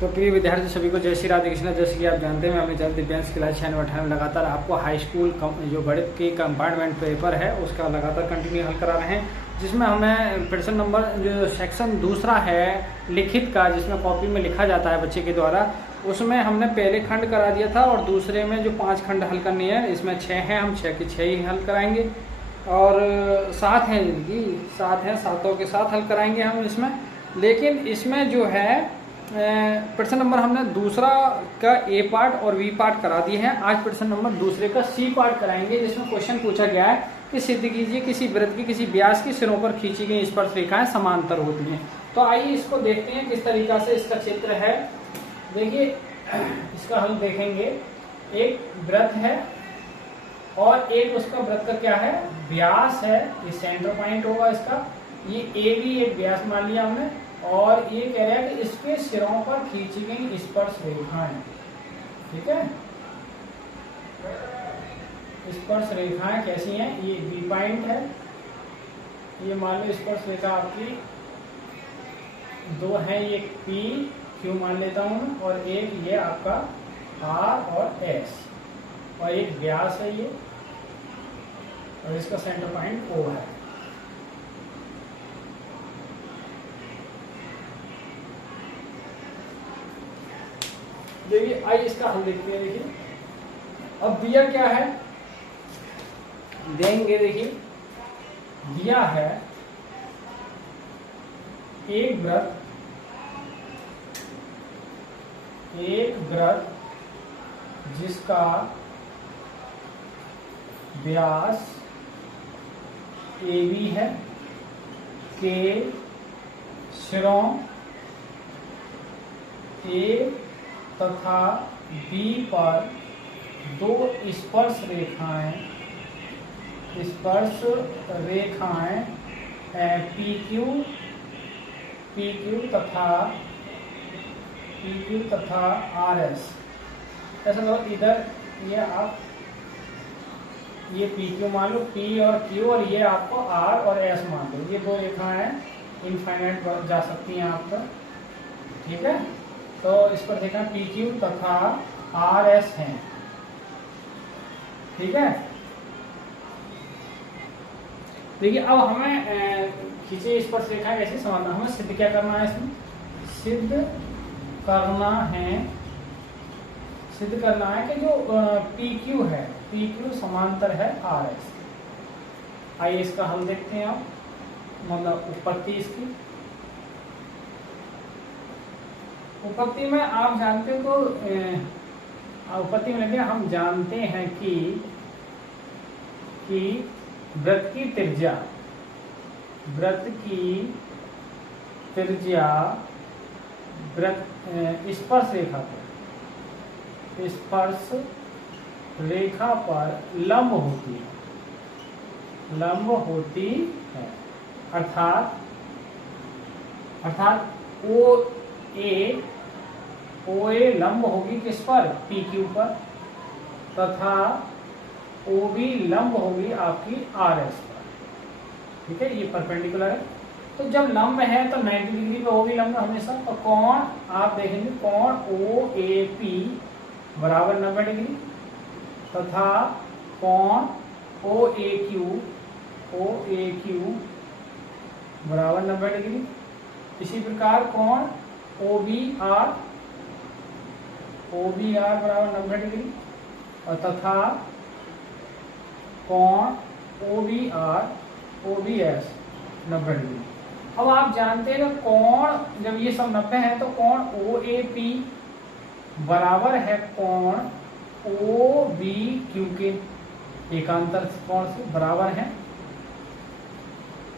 तो प्रिय विद्यार्थी सभी को जय श्री राधे कृष्ण। जैसे कि आप जानते हैं मैं अपने चैनल दिव्यांश क्लास 96 में लगातार आपको हाई स्कूल जो गणित की कंपार्टमेंट पेपर है उसका लगातार कंटिन्यू हल करा रहे हैं, जिसमें हमें प्रश्न नंबर जो सेक्शन दूसरा है लिखित का, जिसमें कॉपी में लिखा जाता है बच्चे के द्वारा, उसमें हमने पहले खंड करा दिया था और दूसरे में जो 5 खंड हल करनी है, इसमें 6 हैं, हम 6 के 6 ही हल कराएंगे और 7 हैं, जिनकी 7 हैं, 7 के साथ हल कराएंगे हम इसमें। लेकिन इसमें जो है प्रश्न नंबर हमने दूसरा का ए पार्ट और बी पार्ट करा दिए हैं। आज प्रश्न नंबर दूसरे का सी पार्ट कराएंगे, जिसमें क्वेश्चन पूछा गया है कि सिद्ध कीजिए किसी वृत्त की किसी व्यास की सिरों पर खींची गई स्पर्श रेखाएं समांतर होती हैं। तो आइए इसको देखते हैं किस तरीका से इसका चित्र है। देखिए इसका हम देखेंगे, एक वृत्त है और एक उसका वृत्त का क्या है, व्यास है, ये सेंटर पॉइंट होगा इसका, ये ए भी एक व्यास मान लिया हमने, और ये कह रहा है कि इसके सिरों पर खींची गई स्पर्श रेखाएं, ठीक है। स्पर्श रेखाएं कैसी हैं, ये बी पॉइंट है, ये मान लो स्पर्श रेखा आपकी 2 है, ये पी क्यू मान लेता हूं, और एक ये आपका आर और एस, और एक व्यास है ये, और इसका सेंटर पॉइंट ओ है। देखिए आइए इसका हल देखते हैं। देखिए अब दिया क्या है, देंगे, देखिए दिया है एक वृत्त जिसका व्यास AB है, के सिरों A तथा B पर 2 स्पर्श रेखाएं PQ तथा RS। ऐसा करो, इधर ये आप ये PQ मान लो, P और Q, और ये आपको R और S मान लो। ये 2 रेखाएं इनफाइनाइट जा सकती हैं आप पर, ठीक है। तो इस पर देखना PQ तथा RS हैं, ठीक है। देखिए अब हमें खींचे स्पर्श रेखा कैसे समझना, हमें सिद्ध क्या करना है, इसमें सिद्ध करना है कि जो PQ है, PQ समांतर है RS। आइए इसका हल देखते हैं आप, मतलब उत्पत्ति इसकी। उत्पत्ति में आप जानते हो, तो उत्पत्ति में लेकिन हम जानते हैं कि वृत्त की त्रिज्या स्पर्श रेखा पर लंब होती है, अर्थात OA लंब होगी किस पर, PQ पर, तथा OB लंब होगी आपकी RS पर, ठीक है। ये परपेंडिकुलर है, तो जब लंब है तो 90 डिग्री पे OB लंब हमेशा, और कोण आप देखेंगे, कोण OAP बराबर 90 डिग्री तथा कोण OAQ बराबर 90 डिग्री। इसी प्रकार कोण OBR बराबर 90 डिग्री, और तथा कोण OBS 90 डिग्री। अब आप जानते हैं कि कोण जब ये सब 90 है तो कोण OAP बराबर है कोण OBQ के एकांतर कोण से बराबर है,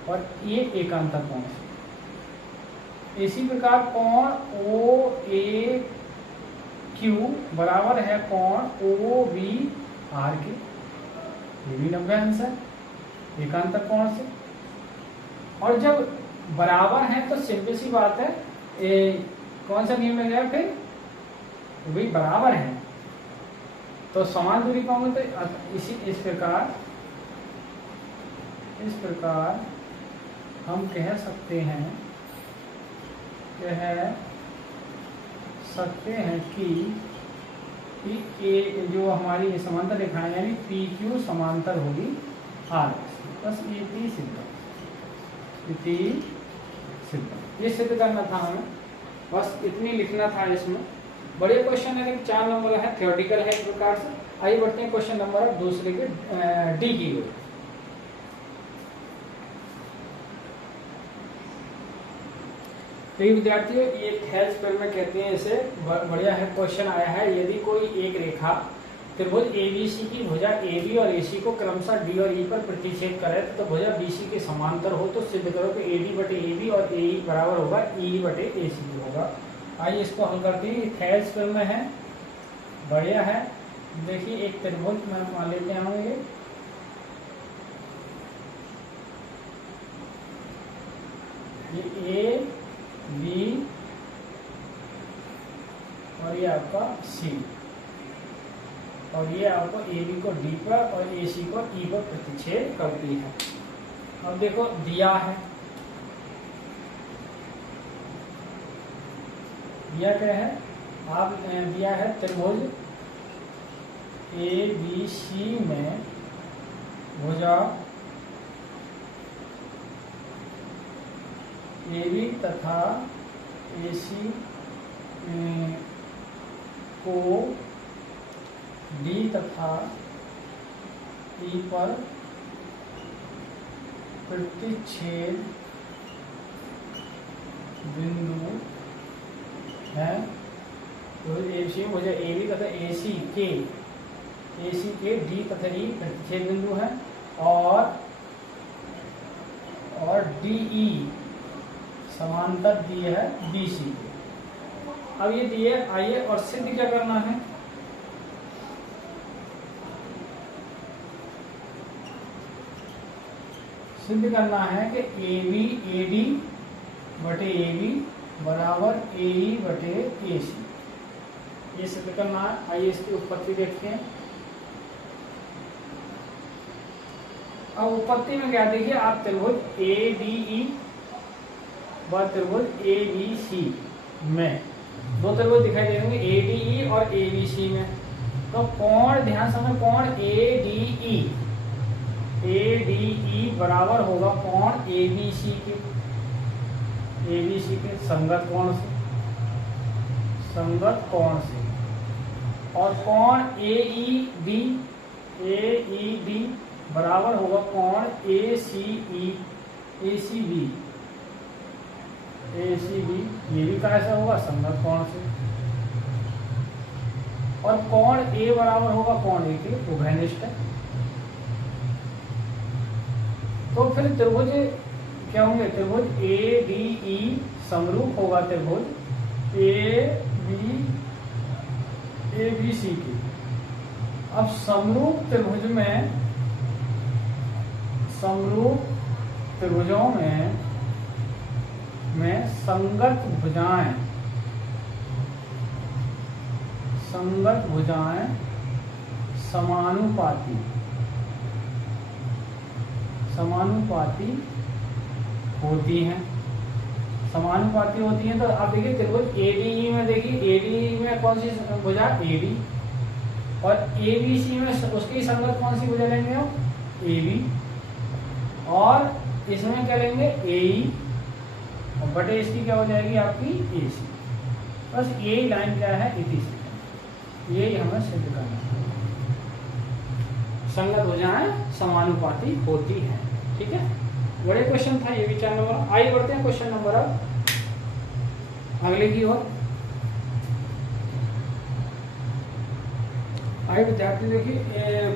और ये एकांतर कोण से। इसी प्रकार कोण OAQ बराबर है कोण OBR के, ये भी 90 अंश है एकांतर कोण से। और जब बराबर है तो सिंपल सी बात है, कौन सा नियम लग जाएगा, फिर वही बराबर है तो समान दूरी पाऊंगे, तो इस प्रकार हम कह सकते हैं कि है सकते हैं कि ए जो हमारी समांतर रेखा है यानी पी क्यू समांतर होगी आर, बस इतनी सिद्ध, ये सिद्ध करना था हमें, बस इतनी लिखना था इसमें। बड़े क्वेश्चन है लेकिन 4 नंबर है, थ्योरेटिकल है एक प्रकार से। आइए बढ़ते हैं क्वेश्चन नंबर दूसरे के डी की ओर। तो विद्यार्थियों ये थेल्स पर में कहते हैं, इसे बढ़िया है क्वेश्चन आया है। यदि कोई एक रेखा त्रिभुज ABC की भुजा AB और AC को क्रमशः D और E पर प्रतिच्छेद करे तो भुजा BC के समांतर हो तो सिद्ध करो कि AD बटे AB और AE बराबर होगा EE बटे AC होगा। आइए इसको हल करते हैं। थेल्स पर में है, बढ़िया है। देखिए एक त्रिभुज मैं मान लेते हैं, ये A B और ये आपका C, और ये आपको AB को D पर और AC को E पर प्रतिच्छेद करती है। अब देखो दिया है, दिया क्या है, आप दिया है त्रिभुज ABC में भुजा AB तथा AC को D तथा E पर प्रतिच्छेद बिंदु है। तो ABC में भुजा AB तथा AC के D तथा E प्रतिच्छेद बिंदु है, और DE समांतर दिए है BC के। अब ये दिए, आइए और सिद्ध क्या करना है। सिद्ध करना है कि AB AD बटे AB बराबर AE बटे AC, ये सिद्ध करना है। आइए इसकी उत्पत्ति देखते हैं। अब उत्पत्ति में क्या देखिए, आप त्रिभुज ADE व त्रिभुज ABC में दो त्रिभुज दिखाई दे देंगे, ADE और ABC में। तो कोण, ध्यान समय, कोण ADE बराबर होगा कोण ABC के संगत कोण से, और कोण AED बराबर होगा कोण ACB, ये भी कैसा होगा, संगत कोण से। और कोण A बराबर होगा कोण A के उभयनिष्ठ। तो फिर त्रिभुज क्या होंगे, त्रिभुज ADE समरूप होगा त्रिभुज ABC की। अब समरूप त्रिभुजों में संगत भुजाएं समानुपाती होती हैं। तो आप देखिए त्रिभुज ADE में, देखिए ADE में कौन सी भुजा, AD, और ABC में उसकी संगत कौन सी भुजा लेंगे हम, AB, और इसमें क्या लेंगे, AE, और बटे इसकी क्या हो जाएगी आपकी AC। बस यही लाइन क्या है, इति से यही हमें सिद्ध करना है, संगत भुजाएं समानुपाती होती है। ठीक है, बड़े क्वेश्चन था ये भी 4 नंबर। आइए बढ़ते हैं क्वेश्चन नंबर अगले की ओर। आइए विद्यार्थी देखिए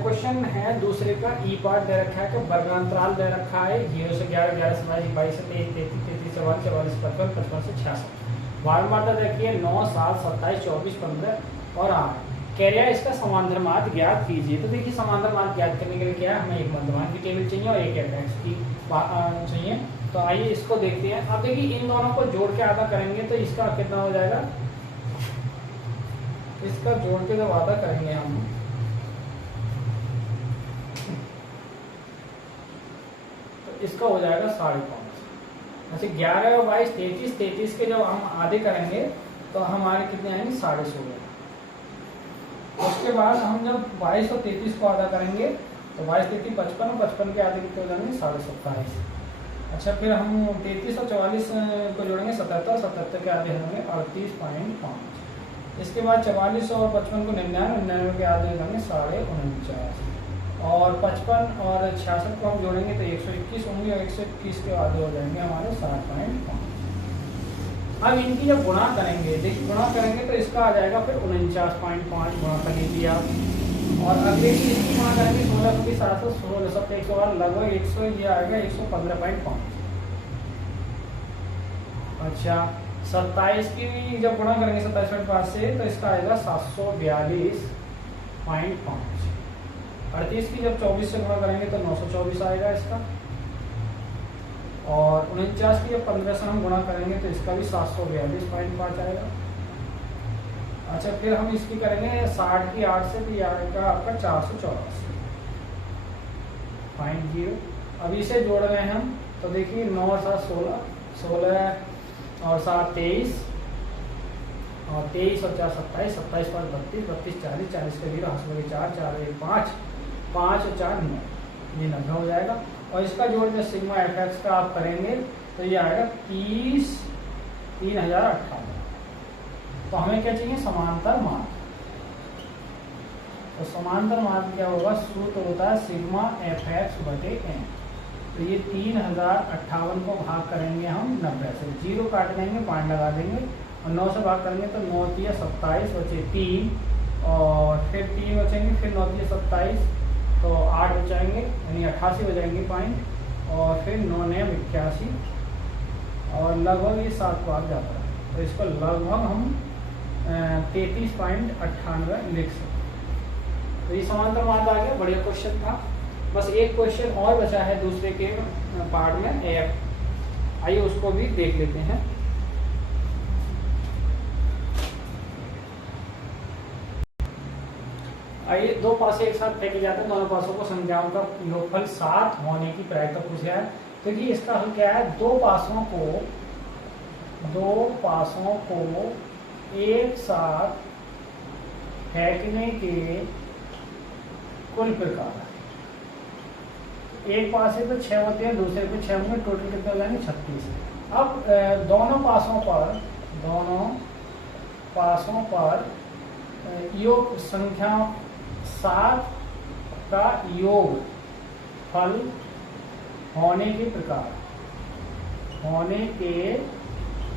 क्वेश्चन है दूसरे का। ई पार्ट दे रखा है कि वर्गांतराल दे रखा है 0 से 11, 11 से 22, 22 से 23, 33, 33 से 44, 44 से 55, 55 से 66। वार्माता देखिए 9, 7, 27, 24, 15 और 8। कह रहा है इसका समांतर माध्य ज्ञात कीजिए। तो देखिए समांतर माध्य ज्ञात करने के लिए क्या है, हमें एक मध्यमान की टेबल चाहिए और एक एपेक्स की चाहिए। तो आइए इसको देखते हैं। अब देखिए इन दोनों को जोड़ के आधा करेंगे तो इसका कितना हो जाएगा, इसका जोड़ के जब आधा करेंगे हम तो इसका हो जाएगा 5.5। अच्छा 11 और 22, 33, 33 के जब हम आधे करेंगे तो हमारे कितने आएंगे 16.5। उसके बाद हम जब 22 और 33 को आधा करेंगे तो 22, 33, 55 और 55 के आधे कितने हो जाएंगे 27.5। अच्छा, फिर हम 33 और 44 को जोड़ेंगे 77, 77 के आधे होंगे 38.5। इसके बाद 44 और 55 को 99, 99 के आधे होंगे 49.5। और 55 और 66 को हम जोड़ेंगे तो 121 होंगे और 121 के आधे हो जाएंगे हमारे 60.5। अब इनकी जब गुणा करेंगे, देखिए गुणा करेंगे तो इसका आ जाएगा फिर 49.5 गुणा कर लीजिए आप। और अगले की इसकी गुणा करेंगे 16 की 700, 16 सब 100 और लगभग 100, ये आएगा 115.5। अच्छा, 27 की जब गुणा करेंगे 27.5 से तो इसका आएगा 742.5। 38 की जब 24 से गुणा करेंगे तो 924 आएगा इसका। और 49 की जब 15 से हम गुणा करेंगे तो इसका भी 742.5 आएगा। अच्छा, फिर हम इसकी करेंगे 60 की 8 से तो ये आएगा आपका 484.0। अब इसे जोड़ रहे हैं हम तो देखिए 9 और 7 16, 16 और 7 23, और 23 और 4 27, 27 5 32, 32 40, 40 के 0 हाथ में 4, 4 1 5, 5 और 4 9, ये 90 हो जाएगा। और इसका जोड़ जब सिग्मा एफ एक्स का आप करेंगे तो ये आएगा 30,058। तो हमें क्या चाहिए, समांतर मार्ग। तो समांतर मार्ग क्या होगा, सूत्र होता है सिग्मा एफ एक्स बटे एन। तो ये 3058 को भाग करेंगे हम 90 से, 0 काट देंगे, पॉइंट लगा देंगे और 9 से भाग करेंगे तो 9 3 27 बचे 3, और फिर 3 बचेंगे, फिर 9 3 27 तो 8 बचाएंगे, यानी 88 हो जाएंगे पॉइंट, और फिर 9 9 81, और लगभग ये 7 भाग जाता है। तो इसको लगभग हम 33.98 लिख सकते। तो ये समांतर मार्ग आ गया, बढ़िया क्वेश्चन था। बस एक क्वेश्चन और बचा है दूसरे के पार्ट में एफ, आइए उसको भी देख लेते हैं। आइए, दो पासे एक साथ फेंके जाते हैं, दोनों पासों को संख्याओं का योगफल 7 होने की प्रायिकता पूछा है। तो कि इसका हल क्या है, दो पासों को एक साथ फेंकने के कुल प्रकार। एक पासे पे 6 होते हैं, दूसरे पे 6 होंगे, टोटल कितने हो जाएंगे 36। अब दोनों पासों पर योग संख्या 7 का योग फल होने के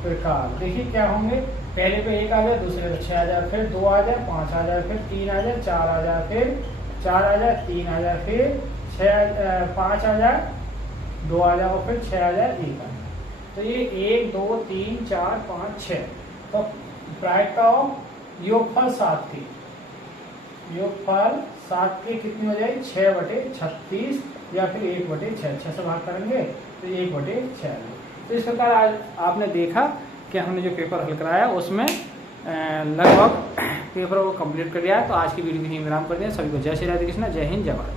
प्रकार देखिए क्या होंगे, पहले पे 1 आ जाए, दूसरे पे 6 आ जाए, फिर 2 आ जाए, 5 आ जाए, फिर 3 आ जाए, 4 आ जाए, फिर 4 आ जाए, 3 आ जाए, फिर 5 आ जाए, 2 आ जाए, और फिर 6 आ जाए, 1 आ जाए। तो ये 1 2 3 4 5 6। तो प्रायिकता योगफल 7 की, योगफल 7 के कितनी हो जाएगी 6/36, या फिर 1/6, 6 से भाग करेंगे तो 1/6। तो इस प्रकार आज आपने देखा कि हमने जो पेपर हल कराया उसमें लगभग पेपर को कंप्लीट कर दिया है। तो आज की वीडियो की विराम कर दिया। सभी को जय श्री राधे कृष्ण, जय हिंद, जय भारत।